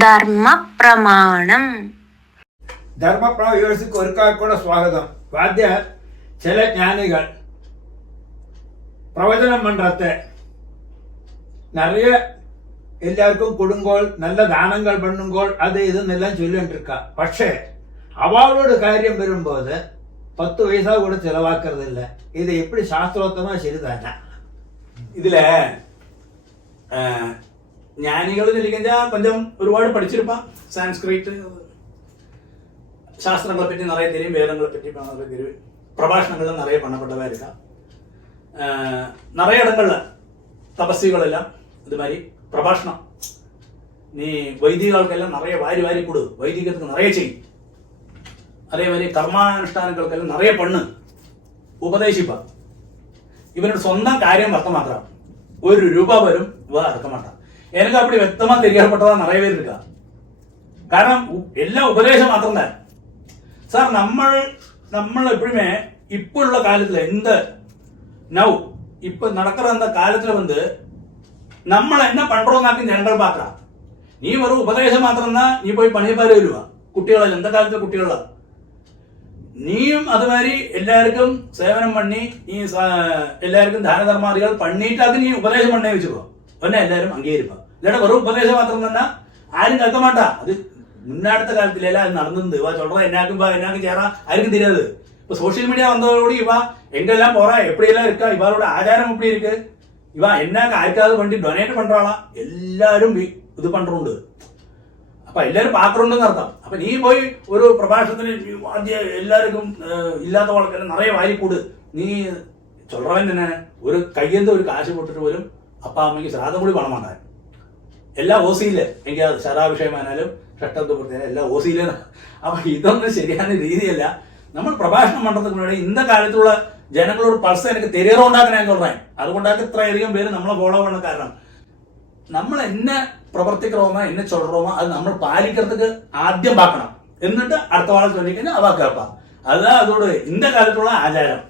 ധർമ്മ പ്രമാണം. ധർമ്മപ്രമാണം ഒരിക്കൽ സ്വാഗതം. വാദ്യ ചില ജ്ഞാനികൾ പ്രവചനം മன்றത്തെ நிறைய എല്ലാവർക്കും കൊടുങ്കോൾ നല്ല ദാനങ്ങൾ പണ്ണുമ്പോൾ അത് ഇതെന്നെല്ലാം ചൊല്ലിക്കൊണ്ടിരിക്കുക. പക്ഷേ അവളോട് കാര്യം വരുമ്പോൾ 10 പൈസ കൂടെ ചെലവാക്കരുതില്ല. ഇത് എപ്പടി ശാസ്ത്രോത്തമാ ശരിതാന. இதுல ஞானிகள் கொஞ்சம் ഒരുപാട് പഠിച്ചിருப்பான். சான்ஸ்கிரிட் சாஸ்திரங்களை பற்றி நிறைய தெரியும், வேதங்களை பற்றி நிறைய தெரியும், பிரபாஷணங்கள் நிறைய பண்ணப்பட்டவா இருக்கா. நிறைய இடங்கள்ல தபஸ்விகள் எல்லாம் இது மாதிரி பிரபாஷணம் நீ வைதிகளுக்கெல்லாம் நிறைய வாரி வாரி கொடு, வைதிகத்துக்கு நிறைய செய், அதே மாதிரி கர்மானுஷ்டானங்களுக்கெல்லாம் நிறைய பண்ணு, ഉപദേശിപ്പ. ഇവരുടെ സ്വന്തം കാര്യം വ്യക്തമാക്കാം. 1 രൂപ വരും ഇവ ഇറക്ക മാട്ടാം. എനിക്ക് അപ്പടി വ്യക്തമാ തെരിയപ്പെട്ടതാ നിറയെ പേര് എടുക്കുക. കാരണം എല്ലാം ഉപദേശം മാത്രം തന്നെ. സാർ നമ്മൾ എപ്പോഴുമേ ഇപ്പോഴുള്ള കാലത്തിൽ എന്ത് നൗ ഇപ്പൊ നടക്കുന്ന എന്താ കാലത്തിൽ വന്ന് നമ്മൾ എന്നെ പണ്ടോന്നാക്കി ജനങ്ങൾ പാക്കാം. നീ വെറും ഉപദേശം മാത്രം എന്നാ നീ പോയി പണിയപ്പാര് വരുക. കുട്ടികളല്ല എന്താ കാലത്തെ കുട്ടികളാ. നീയും അതുമാതിരി എല്ലാവർക്കും സേവനം പണി, നീ എല്ലാവർക്കും ദാനധർമാദികൾ പണിയിട്ടാക്കി നീ ഉപദേശം പണ്ണേ വെച്ചുക്കോ. ഒന്നെ എല്ലാവരും അംഗീകരിക്കുക. ഇല്ലാതെ വെറും ഉപദേശം മാത്രം തന്നെ ആരും കേൾക്കമാട്ടാ. അത് മുന്നാടുത്ത കാലത്തിലല്ല അത് നടന്നത്. ഇവ ചൊല്ലറ എന്നാക്കും ചേരാ ആർക്കും தெரியாது. ഇപ്പൊ സോഷ്യൽ മീഡിയ വന്നതോടുകൂടി ഇവ എങ്കെല്ലാം പോറ എപ്പടിയെല്ലാം ഇരിക്ക, ഇവരുടെ ആചാരം എപ്പടി ഇരിക്ക്, ഇവ എന്നാക്ക് ആർക്കാതെ വേണ്ടി ഡൊനേറ്റ് പண்றாളാ എല്ലാരും ഇത് പண்றുണ്ട്. അപ്പൊ എല്ലാരും പാക്കുണ്ടെന്ന് അർത്ഥം. അപ്പൊ നീ പോയി ഒരു പ്രഭാഷണത്തിന് ആദ്യം എല്ലാവർക്കും ഇല്ലാത്ത വളക്കെല്ലാം നിറയെ വാരിക്കൂട്. നീ ചൊല്ലറവൻ തന്നെ ഒരു കയ്യെന്ത് ഒരു കാശ് പൊട്ടിട്ട് പോലും അപ്പ അമ്മയ്ക്ക് ശ്രാദ്ധം കൂടി പണം വേണ്ടാൻ. എല്ലാ ഓസിയില് എനിക്ക് ശരാഭിഷയമായാലും ഷട്ടത്ത് പ്രത്യേകം എല്ലാം ഓസിയില്. അപ്പൊ ഇതൊന്നും ശരിயான രീതിയല്ല. നമ്മൾ പ്രഭാഷണം മണ്ഡലത്തിന് വേണ്ടി ഇന്ന കാലത്തുള്ള ജനങ്ങളോട് പൾസ് എനിക്ക് തെരിയറുണ്ടാക്കാൻ ഞാൻ சொல்றேன். അതുകൊണ്ടാണ് ഇത്രയധികം പേര് നമ്മളെ ഫോളോ ചെയ്യുന്ന കാരണം. നമ്മൾ എന്നെ പ്രവർത്തിക്കണമോ എന്നെ ചൊല്ലണമോ അത് നമ്മൾ പാലിக்கிறதுக்கு ആദ്യം പാക്കണം, എന്നിട്ട് അടുത്ത വാളെ ചൊല്ലിക്കഴിഞ്ഞാൽ അവ കേൾപ്പാം. അതാ അതോട് ഇന്ന കാലത്തുള്ള ആചാരം.